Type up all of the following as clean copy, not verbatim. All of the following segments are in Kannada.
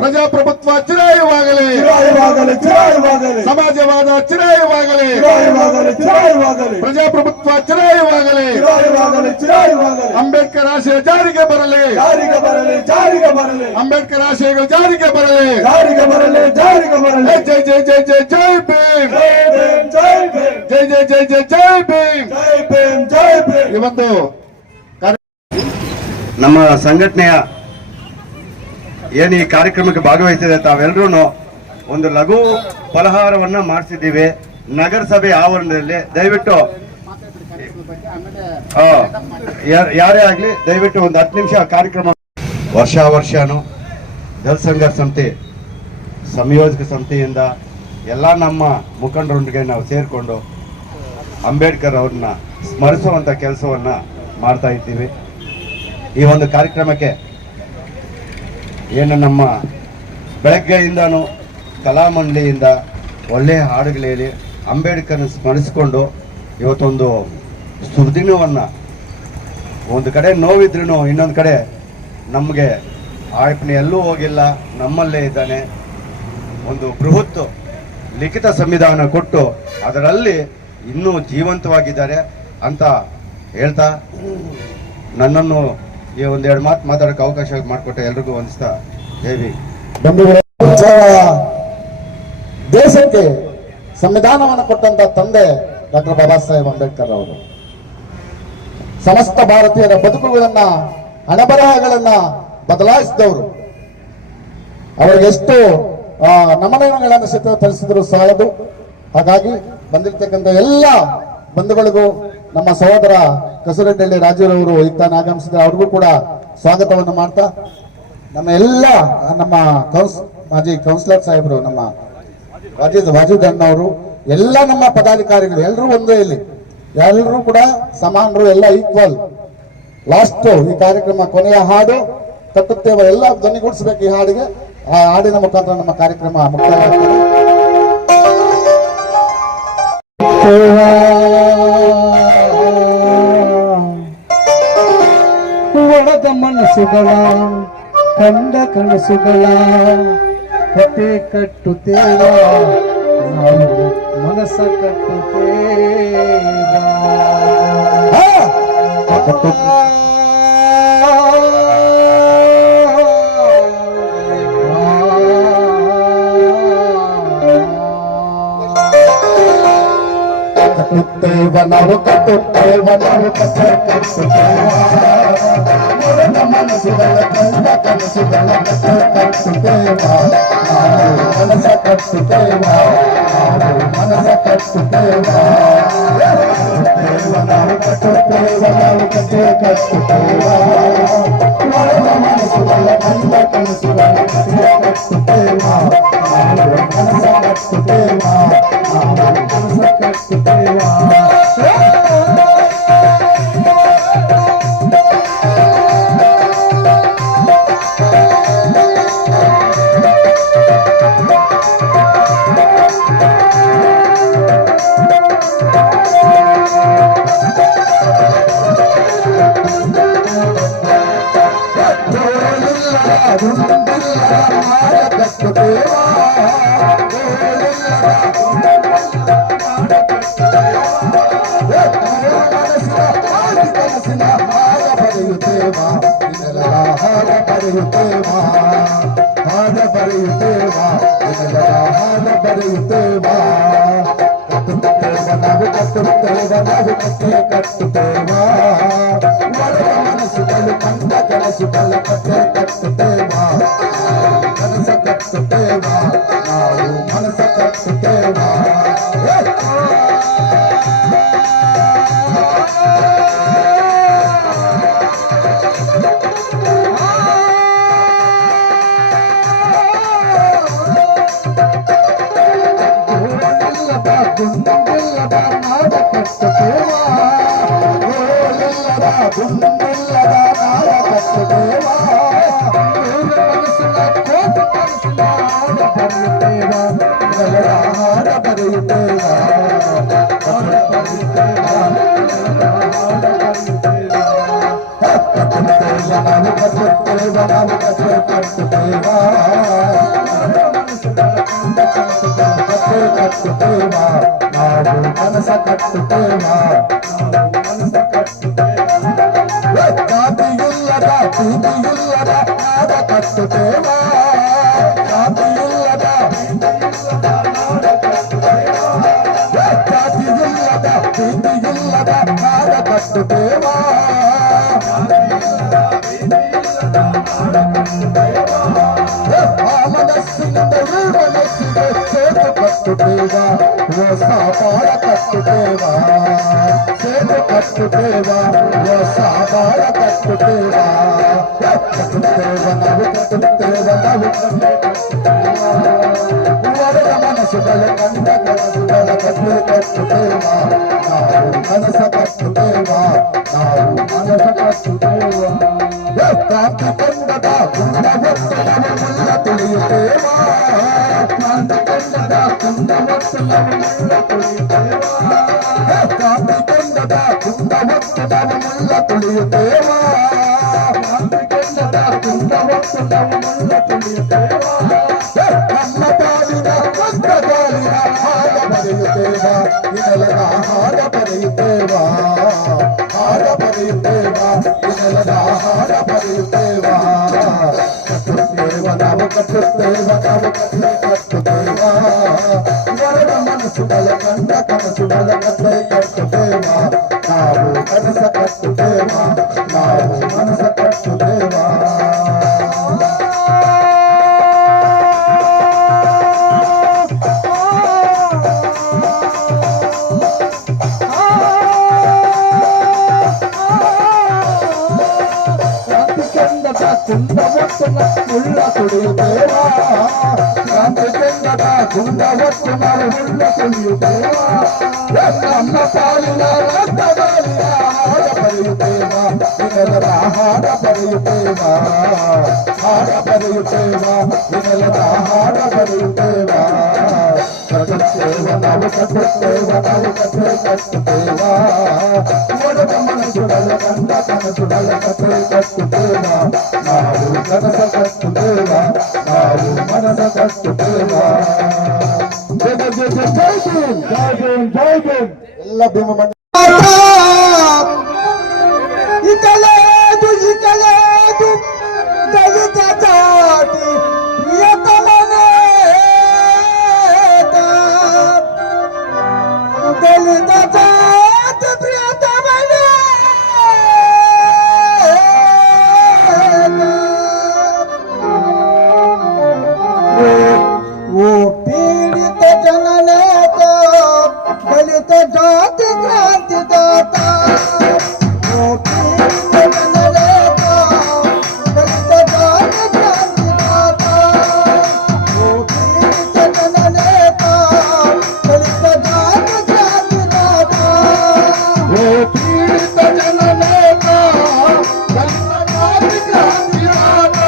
ಪ್ರಜಾಪ್ರಭುತ್ವ ಚಿರಾಯುವಾಗಲಿ, ಸಮಾಜವಾದ ಚಿರಾಯುವಾಗಲಿ, ಪ್ರಜಾಪ್ರಭುತ್ವ ಚಿರಾಯುವಾಗಲಿ, ಅಂಬೇಡ್ಕರ್ ಆಶಯ ಜಾರಿಗೆ ಬರಲಿ, ಅಂಬೇಡ್ಕರ್ ಆಶಯಗಳು ಜಾರಿಗೆ ಬರಲಿ. ಜೈ ಜೈ ಜೈ ಜೈ ಜೈ ಭೀಮ್, ಜೈ ಜೈ ಜೈ ಜೈ ಜೈ ಭೀಮ್. ಇವತ್ತು ನಮ್ಮ ಸಂಘಟನೆಯ ಏನು ಈ ಕಾರ್ಯಕ್ರಮಕ್ಕೆ ಭಾಗವಹಿಸಿದೆ ತಾವೆಲ್ಲರೂ ಒಂದು ಲಘು ಫಲಹಾರವನ್ನ ಮಾಡಿಸಿದ್ದೀವಿ ನಗರಸಭೆ ಆವರಣದಲ್ಲಿ. ದಯವಿಟ್ಟು ಯಾರೇ ಆಗ್ಲಿ ದಯವಿಟ್ಟು ಒಂದು 10 ನಿಮಿಷ ಕಾರ್ಯಕ್ರಮ. ವರ್ಷಾನು ದಲ್ ಸಂಘರ್ಷ ಸಮಿತಿ ಸಂಯೋಜಕ ಸಮಿತಿಯಿಂದ ಎಲ್ಲ ನಮ್ಮ ಮುಖಂಡರೊಂದಿಗೆ ನಾವು ಸೇರಿಕೊಂಡು ಅಂಬೇಡ್ಕರ್ ಅವ್ರನ್ನ ಸ್ಮರಿಸುವಂತ ಕೆಲಸವನ್ನ ಮಾಡ್ತಾ ಇದ್ದೀವಿ. ಈ ಒಂದು ಕಾರ್ಯಕ್ರಮಕ್ಕೆ ಏನು ನಮ್ಮ ಬೆಳಗ್ಗೆಯಿಂದನೂ ಕಲಾಮಂಡಳಿಯಿಂದ ಒಳ್ಳೆಯ ಹಾಡುಗಳಲ್ಲಿ ಅಂಬೇಡ್ಕರ್ನ ಸ್ಮರಿಸಿಕೊಂಡು ಇವತ್ತೊಂದು ಸುದಿನವನ್ನು, ಒಂದು ಕಡೆ ನೋವಿದ್ರೂ ಇನ್ನೊಂದು ಕಡೆ ನಮಗೆ ಆಯ್ಪನೆ ಎಲ್ಲೂ ಹೋಗಿಲ್ಲ, ನಮ್ಮಲ್ಲೇ ಇದ್ದಾನೆ, ಒಂದು ಬೃಹತ್ ಲಿಖಿತ ಸಂವಿಧಾನ ಕೊಟ್ಟು ಅದರಲ್ಲಿ ಇನ್ನೂ ಜೀವಂತವಾಗಿದ್ದಾರೆ ಅಂತ ಹೇಳ್ತಾ ನನ್ನನ್ನು ಈ ಒಂದೆರಡು ಮಾತು ಮಾತಾಡೋಕೆ ಅವಕಾಶ ಮಾಡಿಕೊಟ್ಟೆ ಎಲ್ರಿಗೂ ವಂದಿಸ್ತಾ ದೇವಿ. ದೇಶಕ್ಕೆ ಸಂವಿಧಾನವನ್ನು ಕೊಟ್ಟಂತ ತಂದೆ ಡಾಕ್ಟರ್ ಬಾಬಾ ಸಾಹೇಬ್ ಅಂಬೇಡ್ಕರ್ ಅವರು ಸಮಸ್ತ ಭಾರತೀಯರ ಬದುಕುಗಳನ್ನ, ಹಣಬರಹಗಳನ್ನ ಬದಲಾಯಿಸಿದವರು. ಅವರಿಗೆ ಎಷ್ಟು ನಮನಗಳನ್ನು ತರಿಸಿದ್ರು ಸಾಲದು. ಹಾಗಾಗಿ ಬಂದಿರತಕ್ಕಂಥ ಎಲ್ಲ ಬಂಧುಗಳಿಗೂ, ನಮ್ಮ ಸಹೋದರ ಕಸೂರಡ್ಡಿ ರಾಜೀವ್ರವರು ಈಗ ತಾನು ಆಗಮಿಸಿದ್ರೆ ಅವ್ರಿಗೂ ಕೂಡ ಸ್ವಾಗತವನ್ನು ಮಾಡ್ತಾ, ನಮ್ಮ ಮಾಜಿ ಕೌನ್ಸಿಲರ್ ಸಾಹೇಬರು, ನಮ್ಮ ವಾಜಿದ್ ಅಣ್ಣವರು, ಎಲ್ಲ ನಮ್ಮ ಪದಾಧಿಕಾರಿಗಳು ಎಲ್ಲರೂ ಒಂದೇ, ಇಲ್ಲಿ ಎಲ್ಲರೂ ಕೂಡ ಸಮಾನರು, ಎಲ್ಲ ಈಕ್ವಲ್. ಲಾಸ್ಟ್ ಈ ಕಾರ್ಯಕ್ರಮ ಕೊನೆಯ ಹಾಡು ತಟ್ಟುತ್ತೇವೆ, ಎಲ್ಲ ಧ್ವನಿಗೂಡಿಸಬೇಕು ಈ ಹಾಡಿಗೆ. ಆ ಹಾಡಿನ ಮುಖಾಂತರ ನಮ್ಮ ಕಾರ್ಯಕ್ರಮ ಮುಕ್ತಾಯ ಆಗ್ತದೆ. ಒಣದ ಮನಸ್ಸುಗಳ ಕಂಡ ಕನಸುಗಳ ಕತೆ ಕಟ್ಟುತ್ತೇವ, ನಾವು ಮನಸ್ಸ ಕಟ್ಟುತ್ತೇವ. ಕಟ್ಟುತ್ತೇವ ನಾವು ಕಟ್ಟುತ್ತೇವ ನಾವು ಕಟ್ಟೆ ಕಟ್ಟುತ್ತೇವ ಮೊರೆದ ಮನಸ್ಸುಗಳ ಕಂಡ ಕನಸುಗಳ ಕಟ್ಟೆ ಕಟ್ಟುತ್ತೇವ ನಾವು ಮನಸ ಕಟ್ಟುತ್ತೇವ ನಾವು ಮನಸ ಕಟ್ಟುತ್ತೇವ ನಾವು ಕಟ್ಟುತ್ತೇವ ನಾವು ಕಟ್ಟೆ ಕಟ್ಟುತ್ತೇವ ಮೊರೆದ ಮನಸ್ಸುಗಳ ಕಂಡ ಕನಸುಗಳ ಕಟ್ಟೆ ಕಟ್ಟುತ್ತೇವ ನಾವು ಮನಸ ಕಟ್ಟುತ್ತೇವ ನಾವು ಮನಸ ಕಟ್ಟುತ್ತೇವ ಮನಸ್ಸುಗಳು ಕಂಡ ಕನಸುಗಳ ಕಥೆ ಕಟ್ಟುತ್ತೇವ ಕನಸ ಕಟ್ಟುತ್ತೇವ ನಾವು ಮನಸ ಕಟ್ಟುತ್ತೇವ ಮನಸ ಕಟ್ಟುತ್ತೇವ ಜಾತಿಯಿಲ್ಲದ ಪ್ರೀತಿಯಿಲ್ಲದ ನಾಡ ಕಟ್ಟುತ್ತೇವ ಜಾತಿಯಿಲ್ಲದ ಜಾತಿಯಿಲ್ಲದ ಪ್ರೀತಿಯಿಲ್ಲದ ನಾಡ ಕಟ್ಟುತ್ತೇವ ಮನಸ್ಸಿನಿಂದ ಈ ಮನಸ್ಸಿಗೆ ಸೇತು ಕಟ್ಟುತ್ತೇವ ಹೊಸ ಬಾಳ ಕಟ್ಟುತ್ತೇವ ಸೇತು ಕಟ್ಟುತ್ತೇವ ಹೊಸ ಬಾಳ ಕಟ್ಟುತ್ತೇವ ಕಟ್ಟುತ್ತೇವ ನಾವು ಕಟ್ಟುತ್ತೇವ ನಾವು ಒಡೆದ ಮನಸ್ಸುಗಳ ಕಂಡ ಕನಸುಗಳ ಕಟ್ಟೆ ಕಟ್ಟುತ್ತೇವ ನಾವು ಮನಸ ಕಟ್ಟುತ್ತೇವ ನಾವು ಮನಸ ಕಟ್ಟುತ್ತೇವ ಕ್ರಾಂತಿ ಕಂಡದ ಕುಂಡವತ್ತಲವು ಮುಲ್ಲ ತುಳಿಯುತ್ತೇವ ಕ್ರಾಂತಿ ಕಂಡದ ಕುಂಡವತ್ತಲವು ಮುಲ್ಲ ತುಳಿಯುತ್ತೇವ ಕ್ರಾಂತಿ ಕಂಡದ ಕುಂಡವತ್ತಲವು ಮುಲ್ಲ ತುಳಿಯುತ್ತೇವ ಕ್ರಾಂತಿ ಕಂಡದ ಕುಂಡವತ್ತಲವು ಮುಲ್ಲ ತುಳಿಯುತ್ತೇವ ನಮ್ಮ ಬಾಳಿನ ಕಷ್ಟಗಾಲಿನ ಹಾಡ ಬರೆಯುತ್ತೇವ ನೆಲದ ಹಾಡ ಬರೆಯುತ್ತೇವ ಹಾಡ ಬರೆಯುತ್ತೇವ ನೆಲದ ಹಾಡ ಬರೆಯುತ್ತೇವ ಕಟ್ಟುತ್ತೇವ ನಾವು ಕಟ್ಟುತ್ತೇವ ನಾವು ಕಟ್ಟೆ ಕಟ್ಟುತ್ತೇವ ಮರದ ಮನಸ್ಸುಗಳ ಕಂಡ ಕನಸುಗಳ ಕಥೆ ಕಟ್ಟುತ್ತೇವ ನಾವು ಕನಸ ಕಟ್ಟುತ್ತೇವ ನಾವು ಮನಸ ಕಟ್ಟುತ್ತೇವ ಕುಂದವತ್ತನ ಮುಳ್ಳ ತುಳಿಯುತ್ತೇವ ಕ್ರಾಂತಿ ಕೆಂಡದ ಕುಂದವತ್ತನ ಮುಳ್ಳ ತುಳಿಯುತ್ತೇವ ನಮ್ಮ ಪಾಲಿನ ರಕ್ತಗಾಲಿಯ ಹಾಡ ಬರೆಯುತ್ತೇವ ನೆಲದ ಹಾಡ ಬರೆಯುತ್ತೇವ ಹಾಡ ಬರೆಯುತ್ತೇವ ನೆಲದ ಹಾಡ ಬರೆಯುತ್ತೇವ ಕಟ್ಟುತ್ತೇವ ನಾವು ಕಟ್ಟುತ್ತೇವ ನಾವು ಕಥೆ ಕಟ್ಟುತ್ತೇವ ಒಡೆದ ಮನಸ್ಸುಗಳ ಕಂಡ ಕನಸುಗಳ ಕಥೆ ಕಟ್ಟುತ್ತೇವ ನಾವು ಕನಸ ಕಟ್ಟುತ್ತೇವ ನಾವು ಮನಸ ಕಟ್ಟುತ್ತೇವ ಜಯ ಜಯ ಜಯ ಜೈ ಭೀಮ್ ಜೈ ಭೀಮ್ ಜೈ ಭೀಮ್ ಎಲ್ಲ ಭೀಮ ఇకలేదు ఇకలేదు దళిత జాతి ప్రియతమనేత దళిత ಜಾತಿ ಪ್ರಿಯತಮನೇ वो पीड़ित जननेता दलित जाति क्रांति दाता वो पीड़ित जननेता दलित जाति क्रांति दाता वो पीड़ित जननेता दलित जाति क्रांति दाता वो पीड़ित जननेता दलित जाति क्रांति दाता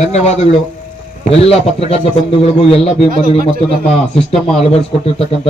ಧನ್ಯವಾದಗಳು ಎಲ್ಲ ಪತ್ರಕರ್ತ ಬಂಧುಗಳಿಗೂ ಎಲ್ಲ ಬಂಧುಗಳು ಮತ್ತು ನಮ್ಮ ಸಿಸ್ಟಮ್ ಅಳವಡಿಸಿಕೊಟ್ಟಿರ್ತಕ್ಕಂಥ